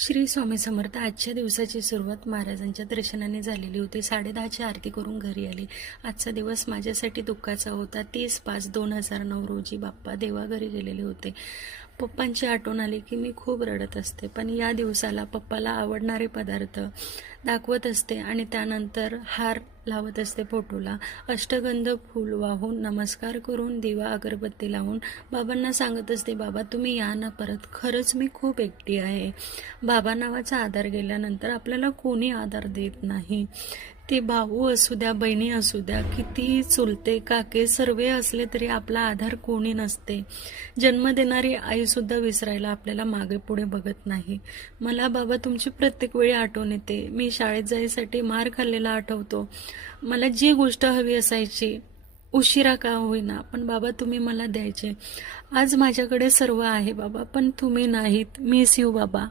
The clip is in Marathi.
श्री स्वामी समर्थ. आजच्या दिवसाची सुरुवात महाराजांच्या दर्शनाने झालेली होती. 10:30ची आरती करून घरी आली. आजचा दिवस माझ्यासाठी दुःखाचा होता. 30/5/2009 रोजी बाप्पा देवाघरी गेलेले होते. पप्पांची आठवण आली की मी खूप रडत असते, पण या दिवसाला पप्पाला आवडणारे पदार्थ दाखवत असते आणि त्यानंतर हार लावत असते फोटोला. अष्टगंध फूल वाहून नमस्कार करून दिवा अगरबत्ती लावून बाबांना सांगत असते, बाबा तुम्ही या ना परत, खरंच मी खूप एकटी आहे. बाबा नावाचा आधार गेल्यानंतर आपल्याला कोणी आधार देत नाही. ते भाऊ असू द्या, बहिणी असू द्या, किती चुलते काके सर्वे असले तरी आपला आधार कोणी नसते. जन्म देणारी आईसुद्धा विसरायला आपल्याला मागे पुढे बघत नाही. मला बाबा तुमची प्रत्येक वेळी आठवण येते. मी शाळेत जायसाठी मार खाल्लेला आठवतो. मला जी गोष्ट हवी असायची, उशिरा का होईना, पण बाबा तुम्ही मला द्यायचे. आज माझ्याकडे सर्व आहे बाबा, पण तुम्ही नाहीत. मिस यू बाबा.